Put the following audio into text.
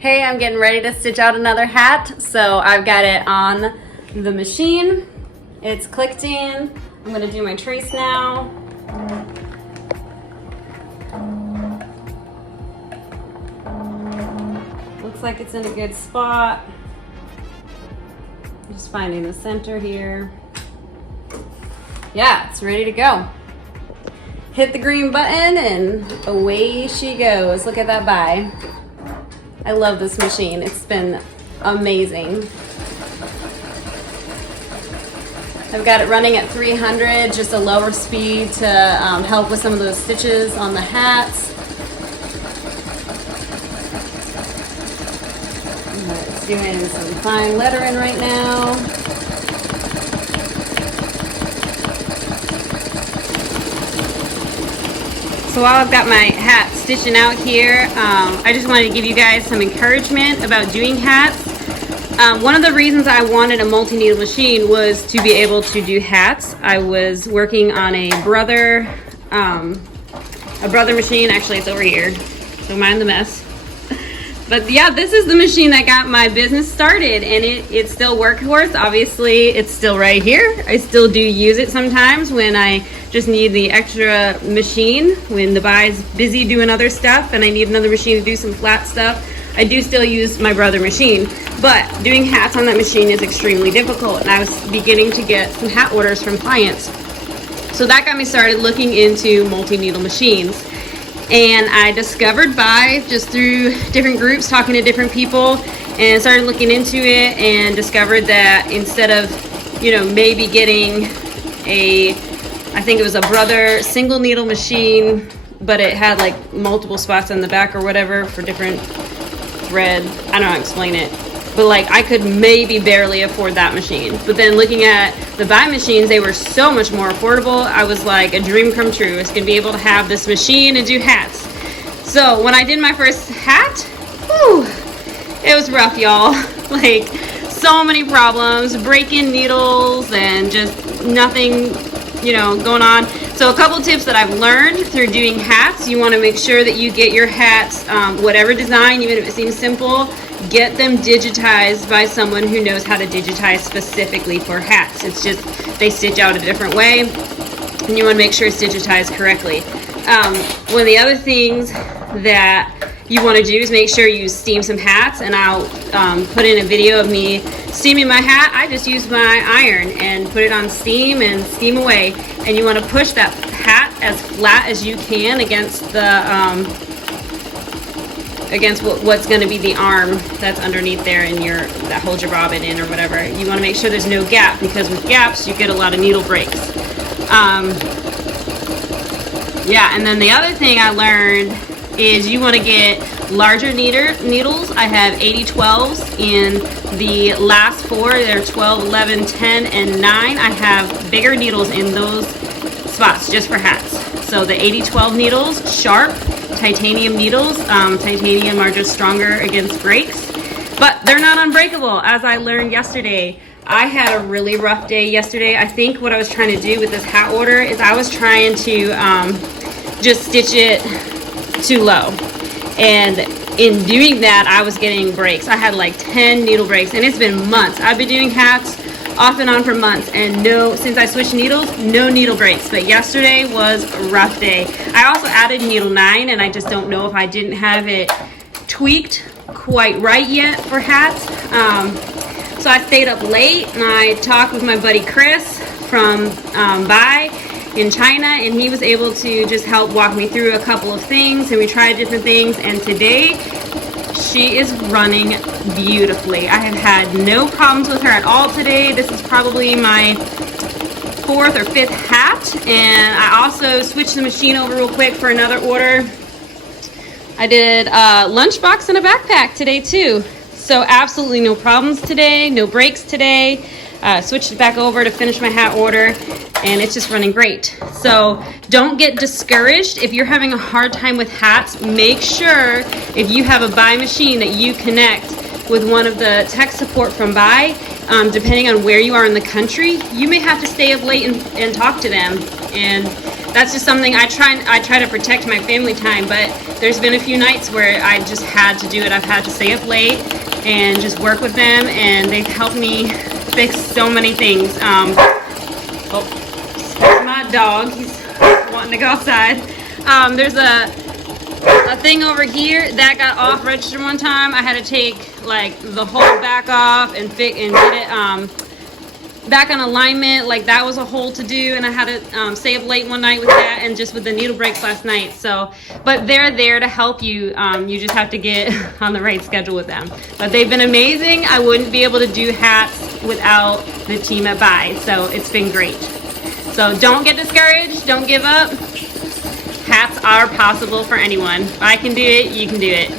Hey, I'm getting ready to stitch out another hat, so I've got it on the machine. It's clicked in. I'm gonna do my trace now. Looks like it's in a good spot. Just finding the center here. Yeah, it's ready to go. Hit the green button and away she goes. Look at that bye. I love this machine. It's been amazing. I've got it running at 300, just a lower speed to help with some of those stitches on the hats. It's doing some fine lettering right now. So while I've got my hat stitching out here, I just wanted to give you guys some encouragement about doing hats. One of the reasons I wanted a multi-needle machine was to be able to do hats. I was working on a brother machine. Actually, it's over here, so mind the mess. But yeah, this is the machine that got my business started, and it's still workhorse. Obviously, it's still right here. I still do use it sometimes when I just need the extra machine, when the buy's busy doing other stuff and I need another machine to do some flat stuff. I do still use my brother machine, but doing hats on that machine is extremely difficult, and I was beginning to get some hat orders from clients. So that got me started looking into multi-needle machines. And I discovered BUY just through different groups, talking to different people, and started looking into it and discovered that instead of, maybe getting I think it was a brother single needle machine, but it had like multiple spots on the back or whatever for different thread. I don't know how to explain it. But like I could maybe barely afford that machine. But then looking at the BUY machines, they were so much more affordable. I was like, a dream come true. I was gonna be able to have this machine and do hats. So when I did my first hat, whew, it was rough, y'all. Like so many problems, breaking needles and just nothing, going on. So a couple tips that I've learned through doing hats: you want to make sure that you get your hats, whatever design, even if it seems simple, get them digitized by someone who knows how to digitize specifically for hats. It's just they stitch out a different way, and you want to make sure it's digitized correctly. One of the other things that you want to do is make sure you steam some hats, and I'll put in a video of me steaming my hat. I just use my iron and put it on steam and steam away, and you want to push that hat as flat as you can against the what's going to be the arm that's underneath there and that holds your bobbin in or whatever. You want to make sure there's no gap, because with gaps you get a lot of needle breaks. Yeah, and then the other thing I learned is you want to get larger needles. I have 80-12s in the last four. They're 12, 11, 10, and 9. I have bigger needles in those spots just for hats. So the 80-12 needles, sharp titanium needles. Titanium are just stronger against breaks, but they're not unbreakable, as I learned yesterday. I had a really rough day yesterday. I think what I was trying to do with this hat order is I was trying to just stitch it too low, and in doing that I was getting breaks. I had like 10 needle breaks, and it's been months. I've been doing hats off and on for months, and since I switched needles, no needle breaks. But yesterday was a rough day. I also added needle 9, and I just don't know if I didn't have it tweaked quite right yet for hats. So I stayed up late, and I talked with my buddy Chris from BUY in China, and he was able to just help walk me through a couple of things, and we tried different things, and today she is running beautifully. I have had no problems with her at all today. This is probably my 4th or 5th hat, and I also switched the machine over real quick for another order. I did a lunchbox and a backpack today too. So absolutely no problems today, no breaks today. Switched it back over to finish my hat order, and it's just running great. So don't get discouraged if you're having a hard time with hats. Make sure if you have a BUY machine that you connect with one of the tech support from BUY. Depending on where you are in the country, you may have to stay up late and talk to them, and that's just something I try to protect my family time. But there's been a few nights where I just had to do it. I've had to stay up late and just work with them, and they've helped me fix so many things. Oh, there's my dog. He's wanting to go outside. There's a thing over here that got off register one time. I had to take like the whole back off and get it back on alignment. Like that was a whole to do, and I had to stay up late one night with that, and just with the needle breaks last night. So, but they're there to help you. You just have to get on the right schedule with them. But they've been amazing. I wouldn't be able to do hats without the team at Buy. So it's been great. So don't get discouraged. Don't give up. Hats are possible for anyone. If I can do it, you can do it.